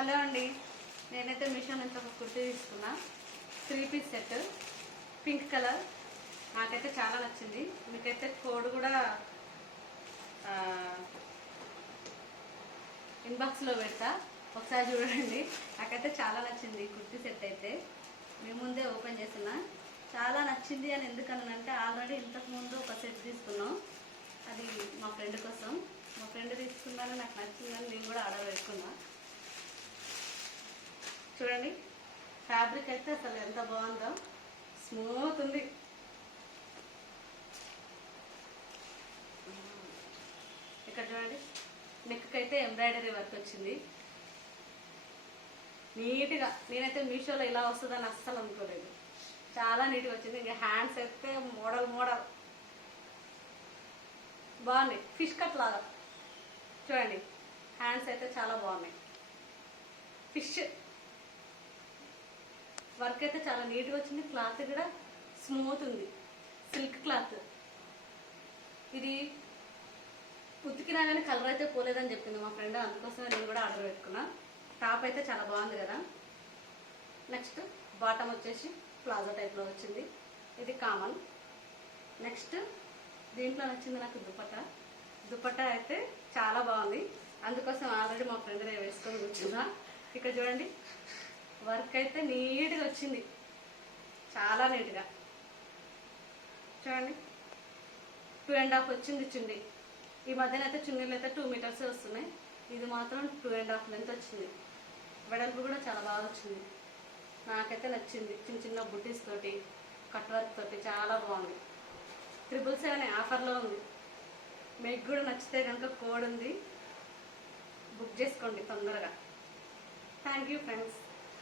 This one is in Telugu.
హలో అండి, నేనైతే మీషో నుంచి ఒక కుర్తీ తీసుకున్నా. 3 పీస్ సెట్, పింక్ కలర్. నాకైతే చాలా నచ్చింది. మీకైతే కోడ్ కూడా ఇన్బాక్స్లో పెడతా, ఒకసారి చూడండి. నాకైతే చాలా నచ్చింది ఈ కుర్తీ సెట్. అయితే మీ ముందే ఓపెన్ చేస్తున్నా. చాలా నచ్చింది అని ఎందుకనంటే ఆల్రెడీ ఇంతకుముందు ఒక సెట్ తీసుకున్నాం. అది మా ఫ్రెండ్ కోసం. మా ఫ్రెండ్ తీసుకున్నాను, నాకు నచ్చిందని నేను కూడా ఆర్డర్ పెట్టుకున్నా. చూడండి, ఫ్యాబ్రిక్ అయితే అసలు ఎంత బాగుందో, స్మూత్ ఉంది. ఇక్కడ చూడండి, నెక్కి అయితే ఎంబ్రాయిడరీ వర్క్ వచ్చింది నీట్గా. నేనైతే మీషోలో ఇలా వస్తుందని అస్సలు అనుకోలేదు. చాలా నీట్గా వచ్చింది. ఇంకా హ్యాండ్స్ అయితే మోడల్ బాగున్నాయి, ఫిష్ కట్ లాగా. చూడండి, హ్యాండ్స్ అయితే చాలా బాగున్నాయి. ఫిష్ వర్క్ అయితే చాలా నీట్గా వచ్చింది. క్లాత్ కూడా స్మూత్ ఉంది, సిల్క్ క్లాత్. ఇది ఉతికినా కానీ కలర్ అయితే పోలేదని చెప్పింది మా ఫ్రెండ్, అందుకోసమే నేను కూడా ఆర్డర్ పెట్టుకున్నా. టాప్ అయితే చాలా బాగుంది కదా. నెక్స్ట్ బాటమ్ వచ్చేసి ప్లాజో టైప్లో వచ్చింది, ఇది కామన్. నెక్స్ట్ దీంట్లో నచ్చింది నాకు దుపట్టా అయితే చాలా బాగుంది. అందుకోసం ఆల్రెడీ మా ఫ్రెండ్ వేసుకొని కూర్చున్నా. ఇక్కడ చూడండి, వర్క్ అయితే నీట్గా వచ్చింది, చాలా నీట్గా. చూడండి, 2.5 వచ్చింది చున్నీ. ఈ మధ్యన అయితే చున్నీలు అయితే 2 మీటర్స్ వస్తున్నాయి. ఇది మాత్రం 2.5 లెంత్ వచ్చింది. వెడల్పు కూడా చాలా బాగా వచ్చింది. నాకైతే నచ్చింది. చిన్న బుట్టీస్ తోటి, కట్ వర్క్ తోటి చాలా బాగుంది. 777 ఆఫర్లో ఉంది. మీకు కూడా నచ్చితే కనుక కోడ్ ఉంది, బుక్ చేసుకోండి తొందరగా. Thank you friends.